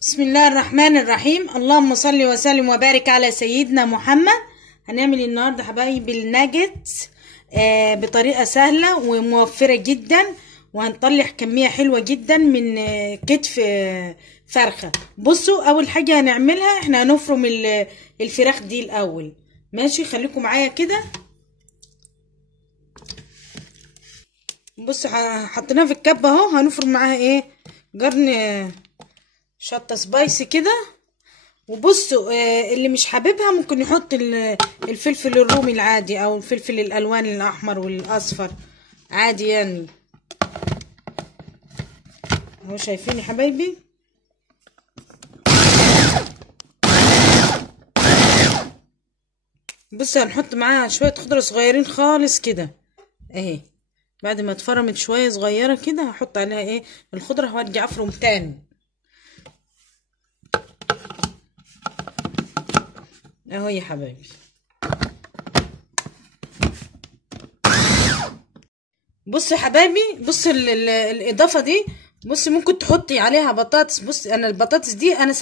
بسم الله الرحمن الرحيم. اللهم صل وسلم وبارك على سيدنا محمد. هنعمل النهارده حبايبي الناجتس بطريقه سهله وموفره جدا، وهنطلع كميه حلوه جدا من كتف فرخه. بصوا، اول حاجه هنعملها احنا هنفرم الفراخ دي الاول. ماشي، خليكم معايا كده. بصوا حطيناها في الكبه اهو. هنفرم معاها ايه؟ جرن شطه سبايسي كده. وبصوا اللي مش حاببها ممكن يحط الفلفل الرومي العادي او الفلفل الالوان الاحمر والاصفر عادي يعني. اهو شايفين يا حبايبي. بصوا هنحط معاها شويه خضره صغيرين خالص كده اهي. بعد ما اتفرمت شويه صغيره كده هحط عليها ايه الخضره وارجع افرم تاني اهو يا حبايبي. بصوا يا حبايبي، بصوا الاضافه دي. بصي ممكن تحطي عليها بطاطس. بصي انا البطاطس دي انا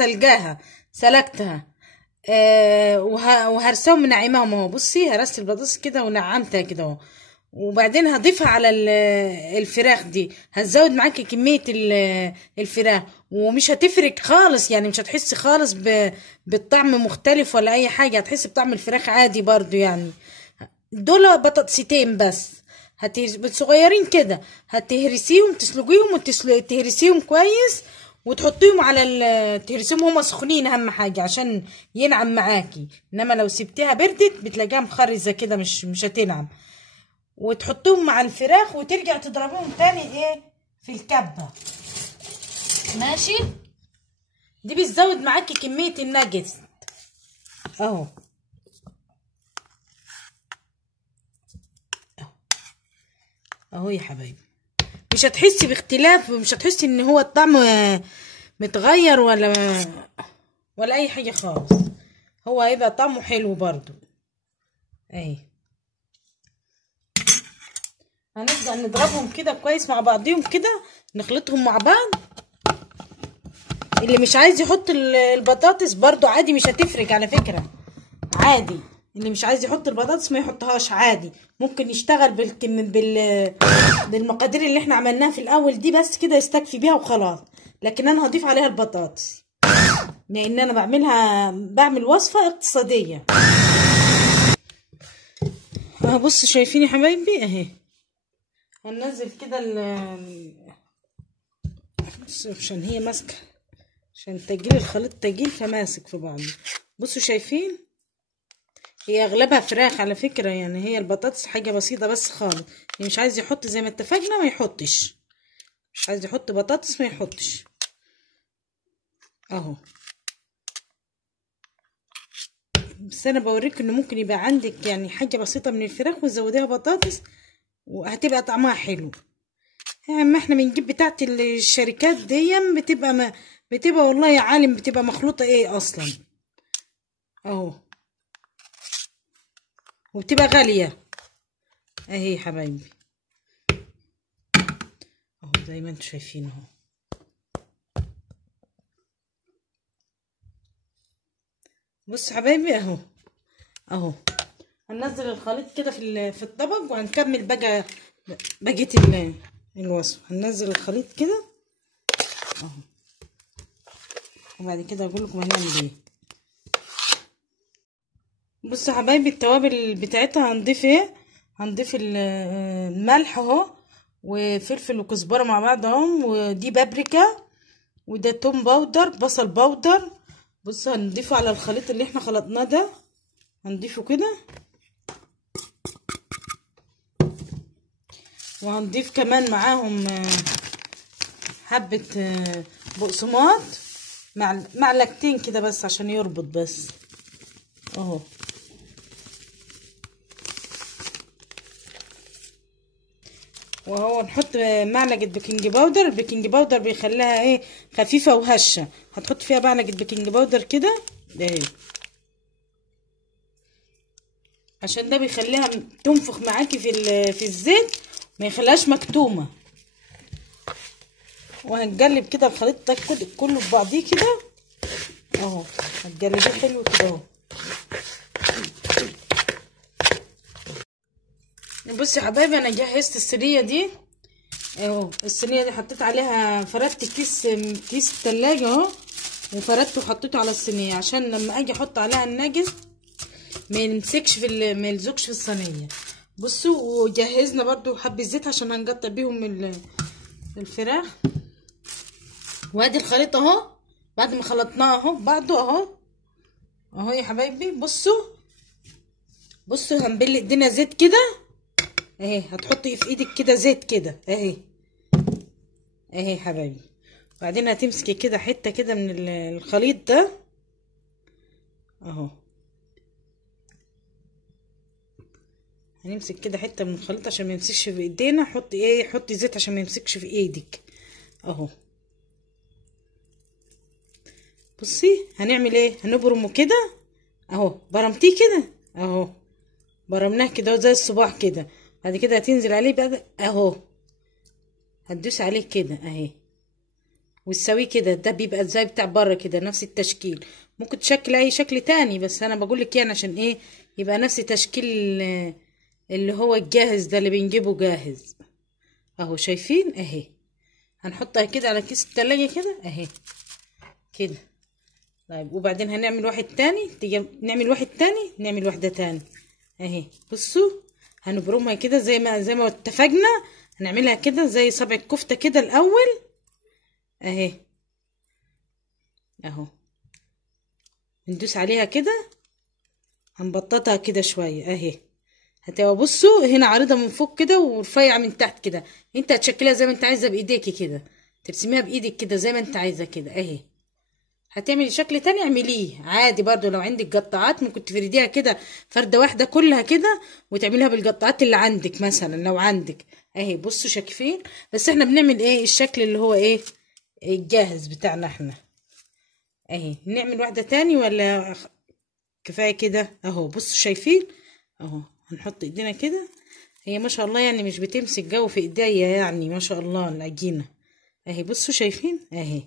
سلقتها وهرساها منعماهم اهو. بصي هرست البطاطس كده ونعمتها كده اهو، وبعدين هضيفها على الفراخ دي. هتزود معاكي كميه الفراخ، ومش هتفرق خالص يعني. مش هتحسي خالص بالطعم مختلف ولا اي حاجه. هتحسي بطعم الفراخ عادي برضو يعني. دول بطاطستين بس صغيرين كده. هتهرسيهم تسلقيهم وتهرسيهم كويس وتحطيهم على تهرسيهم هما سخنين اهم حاجه عشان ينعم معاكي. انما لو سبتيها بردت بتلاقيها مخرزه كده مش هتنعم. وتحطوهم مع الفراخ وترجع تضربوهم تاني ايه في الكبه. ماشي، دي بتزود معاكي كميه الناجتس اهو. اهو يا حبايبي، مش هتحسي باختلاف، مش هتحسي ان هو الطعم متغير ولا اي حاجه خالص. هو هيبقى طعمه حلو برضو اهي. هنبدأ نضربهم كده كويس مع بعضيهم كده، نخلطهم مع بعض. اللي مش عايز يحط البطاطس برضو عادي، مش هتفرق على فكرة. عادي، اللي مش عايز يحط البطاطس ما يحطهاش عادي. ممكن يشتغل بالمقادير اللي احنا عملناها في الاول دي بس كده يستكفي بيها وخلاص. لكن انا هضيف عليها البطاطس لان انا بعمل وصفة اقتصادية. بصوا شايفين يا حبايبي اهي. هننزل كده عشان هي ماسكه، عشان تجيل الخليط تجيل فماسك في بعضه. بصوا شايفين، هي اغلبها فراخ على فكره يعني. هي البطاطس حاجه بسيطه بس خالص. اللي مش عايز يحط زي ما اتفقنا ما يحطش. مش عايز يحط بطاطس ما يحطش اهو. بس انا بوريك انه ممكن يبقى عندك يعني حاجه بسيطه من الفراخ وتزوديها بطاطس وهتبقى طعمها حلو. اما احنا بنجيب بتاعت الشركات دي بتبقى والله يا عالم بتبقى مخلوطة ايه اصلا اهو، وبتبقى غالية اهي يا حبايبي اهو زي ما انتوا شايفين اهو. بصوا حبايبي اهو اهو. هننزل الخليط كده في الطبق وهنكمل بقية الوصفة. هننزل الخليط كده اهو، وبعد كده اقول لكم هنعمل ايه. بصوا يا حبايبي، التوابل بتاعتها هنضيف ايه. هنضيف الملح اهو، وفلفل وكزبره مع بعض اهو، ودي بابريكا، وده توم باودر، بصل باودر. بصوا هنضيفه على الخليط اللي احنا خلطناه ده. هنضيفه كده، وهنضيف كمان معاهم حبه بقسماط، معلقتين كده بس عشان يربط بس اهو. وهو نحط معلقه بيكنج باودر. البيكنج باودر بيخليها ايه خفيفه وهشه. هتحط فيها معلقه بيكنج باودر كده اهي، عشان ده بيخليها تنفخ معاكي في الزيت، ما يخليهاش مكتومه. وهنقلب كده الخليط ده كله في بعضيه كده اهو هتجربيه حلو كده اهو. بصي يا حبايبي انا جهزت الصينيه دي اهو. الصينيه دي حطيت عليها، فردت كيس التلاجة اهو، وفردته وحطيته على الصينيه عشان لما اجي احط عليها الناجز ما يمسكش ما يلزقش في الصينيه. بصوا وجهزنا برضو حبه زيت عشان هنقطع بيهم الفراخ. وادي الخليط اهو بعد ما خلطناه اهو بعده اهو يا حبايبي. بصوا هنبل ايدينا زيت كده اهي. هتحطي في ايدك كده زيت كده اهي يا حبايبي. وبعدين هتمسكي كده حته كده من الخليط ده اهو. هنمسك كده حته من الخليط عشان ما يمسكش في ايدينا. حطي زيت عشان ما يمسكش في ايدك اهو. بصي هنعمل ايه، هنبرمه كده اهو. برمتيه كده اهو، برمناه كده زي الصباع كده. بعد كده هتنزل عليه بقى اهو، هتدوس عليه كده اهي وتسويه كده. ده بيبقى زي بتاع بره كده نفس التشكيل. ممكن تشكل اي شكل تاني بس انا بقولك يعني عشان ايه يبقى نفس تشكيل اللي هو الجاهز ده اللي بنجيبه جاهز اهو. شايفين اهي. هنحطها كده على كيس التلاجة كده اهي كده. طيب وبعدين هنعمل واحد تاني، نعمل واحد تاني، نعمل واحدة تاني اهي. بصوا هنبرمها كده زي ما اتفقنا. هنعملها كده زي صبع الكفتة كده الاول اهي اهو. ندوس عليها كده، هنبططها كده شوية اهي. هتبقى بصوا هنا عريضة من فوق كده ورفيعة من تحت كده. انت هتشكلها زي ما انت عايزة بايديكي كده، ترسميها بايدك كده زي ما انت عايزة كده اهي. هتعملي شكل تاني اعمليه عادي برضو. لو عندك قطعات ممكن تفرديها كده فردة واحدة كلها كده وتعمليها بالقطعات اللي عندك مثلا لو عندك اهي. بصوا شايفين. بس احنا بنعمل ايه الشكل اللي هو ايه الجاهز بتاعنا احنا اهي. نعمل واحدة تاني ولا كفاية كده اهو. بصوا شايفين اهو. هنحط ايدينا كده. هي ما شاء الله يعني مش بتمسك جو في ايديا يعني ما شاء الله العجينة اهي. بصوا شايفين اهي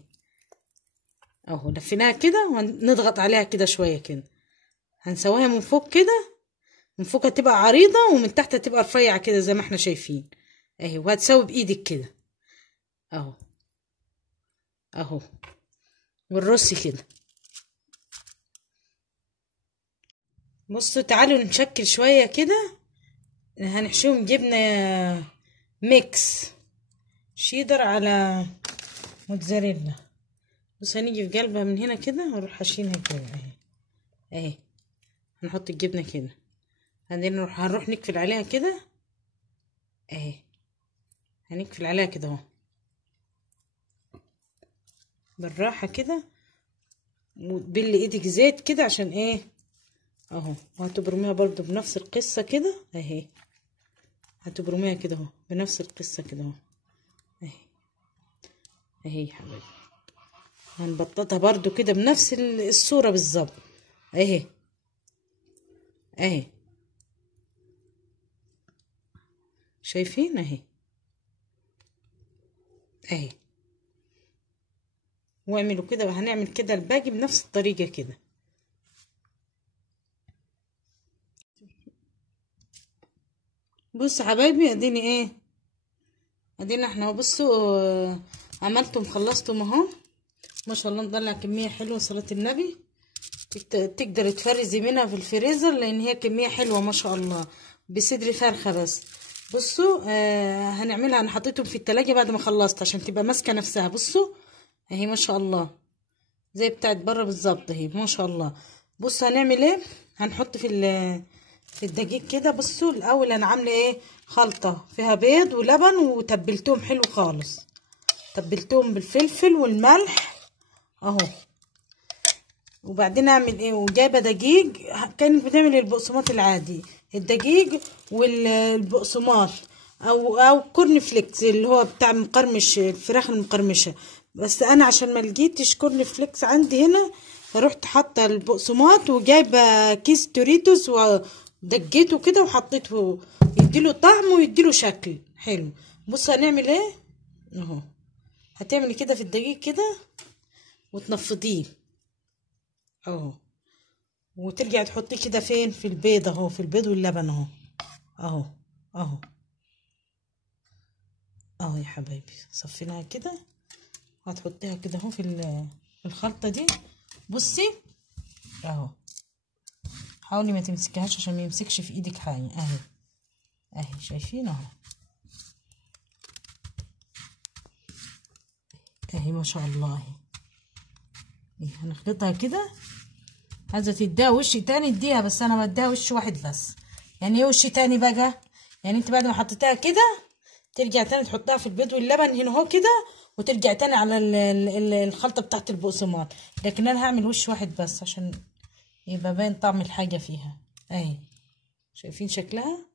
اهو. لفيناها كده ونضغط عليها كده شوية كده. هنسويها من فوق كده، من فوق هتبقى عريضة ومن تحت هتبقى رفيعة كده زي ما احنا شايفين اهي. وهتسوي بايدك كده اهو اهو. والرصي كده. بصوا تعالوا نشكل شوية كده. هنحشيهم جبنة ميكس شيدر على موتزاريلا. بص هنيجي في قلبها من هنا كده ونروح حاشينها كده اهي اهي. هنحط الجبنة كده بعدين هنروح نقفل عليها كده اهي. هنقفل عليها كده اهو بالراحة كده. وتبلي ايدك زيت كده عشان ايه اهو. وهتبرميها برضو بنفس القصة كده اهي. هتبرميها كده اهو بنفس القصة كده اهو اهي اهي يا حبايبي. هنبططها برضو كده بنفس الصورة بالظبط اهي اهي. شايفين اهي اهي. واعملوا كده وهنعمل كده الباقي بنفس الطريقة كده. بص يا حبايبي اديني ايه ادينا احنا بصوا عملتم خلصتم اهو ما شاء الله. نطلع كمية حلوة صلاة النبي. تقدر تفرزي منها في الفريزر لان هي كمية حلوة ما شاء الله بصدر فرخة بس. بصوا هنعملها. انا حطيتهم في التلاجة بعد ما خلصت عشان تبقى ماسكة نفسها. بصوا اهي ما شاء الله زي بتاعت بره بالظبط اهي ما شاء الله. بصوا هنعمل ايه. هنحط في الدقيق كده. بصوا الاول انا عامله ايه خلطه فيها بيض ولبن وتبلتهم حلو خالص. تبلتهم بالفلفل والملح اهو. وبعدين اعمل ايه وجايبه دقيق. كانت بتعمل البقسماط العادي الدقيق والبقسماط او كورن فليكس اللي هو بتاع مقرمش الفراخ المقرمشه. بس انا عشان ما لقيتش كورن فليكس عندي هنا فرحت حاطه البقسماط وجايبه كيس توريتوس ودقيته كده وحطيته يديله طعم ويديله شكل حلو. بص هنعمل ايه اهو. هتعملي كده في الدقيق كده وتنفضيه اهو. وترجعي تحطيه كده فين؟ في البيض اهو، في البيض واللبن اهو. اهو اهو اهو يا حبايبي، صفيناها كده وهتحطيها كده اهو في الخلطة دي. بصي اهو، حاولي ما تمسكيهاش عشان ما يمسكش في ايدك حاجة. اهي اهي شايفين اهو، اهي ما شاء الله اهي. هنخلطها كده. عايزه تديها وش تاني اديها، بس انا بديها وش واحد بس. يعني ايه وش تاني بقى؟ يعني انت بعد ما حطيتها كده ترجع تاني تحطها في البيض واللبن هنا اهو كده، وترجع تاني على الخلطه بتاعت البقسماط. لكن انا هعمل وش واحد بس عشان يبقى باين طعم الحاجه فيها. اهي شايفين شكلها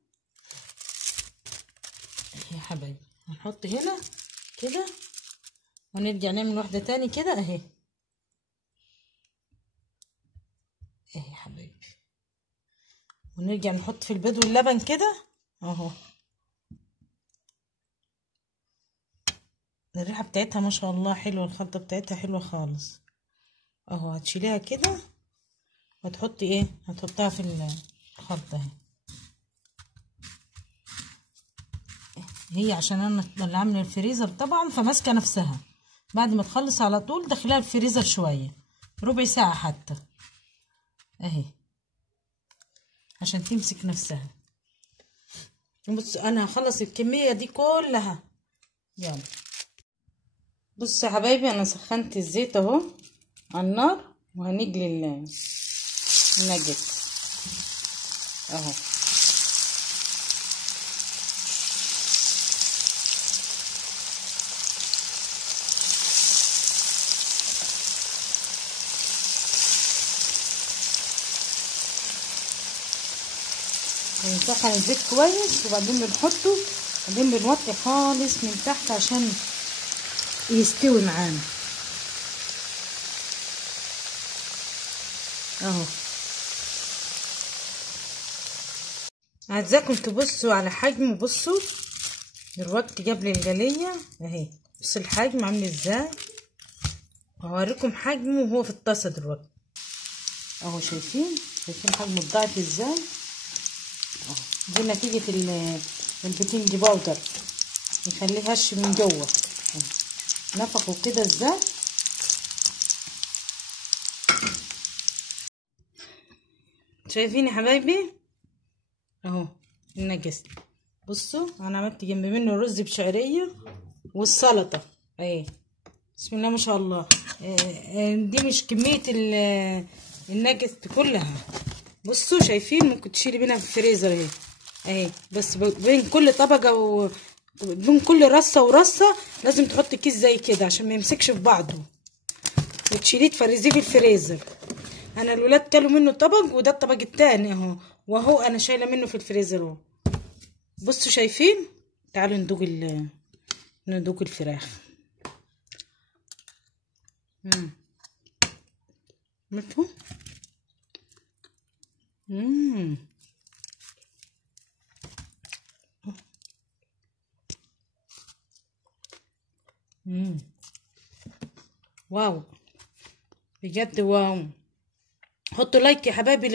يا حبايبي. هنحط هنا كده ونرجع نعمل واحده تاني كده اهي. اهي يا حبايبي، ونرجع نحط في البيض واللبن كده اهو. الريحه بتاعتها ما شاء الله حلوه، الخلطه بتاعتها حلوه خالص اهو. هتشيليها كده وتحطي ايه؟ هتحطها في الخلطه اهي. هي عشان انا اللي عامله الفريزر طبعا فماسكه نفسها. بعد ما تخلص على طول دخلها الفريزر شويه، ربع ساعه حتى اهي، عشان تمسك نفسها. بص انا هخلص الكميه دي كلها. يلا بص يا حبايبي، انا سخنت الزيت اهو على النار وهنجلي النجت اهو. بنسخن الزيت كويس وبعدين بنحطه، وبعدين بنوطي خالص من تحت عشان يستوي معانا اهو. عايزاكم تبصوا على حجمه. بصوا دلوقتي قبل الجلية اهي، بصوا الحجم عامل ازاي. هوريكم حجمه وهو في الطاسة دلوقتي اهو. شايفين حجمه اتضاعف ازاي اهو. دي نتيجة البيكنج باودر، يخليه هش من جوه. نفخوا كده ازاي. شايفين يا حبايبي اهو النجس. بصوا انا عملت جنب منه رز بشعريه والسلطه اهي. بسم الله ما شاء الله. دي مش كميه النجس كلها. بصوا شايفين، ممكن تشيلي منها في الفريزر اهي اهي. بس بين كل طبقه بين كل رصه ورصه لازم تحطي كيس زي كده عشان ما يمسكش في بعضه، وتشيليه تفرزيه في الفريزر. انا الولاد كلوا منه طبق وده الطبق التاني اهو، واهو انا شايله منه في الفريزر اهو. بصوا شايفين. تعالوا ندوق الفراخ. متو واو بجد واو. حطوا لايك يا حبايبي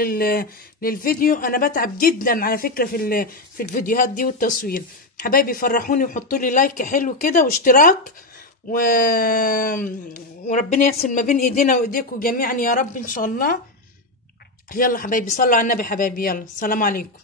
للفيديو. انا بتعب جدا على فكره في الفيديوهات دي والتصوير. حبايبي فرحوني وحطوا لي لايك حلو كده واشتراك وربنا يحسن ما بين ايدينا وايديكم جميعا يا رب ان شاء الله. يلا حبايبي صلوا على النبي. حبايبي يلا، السلام عليكم.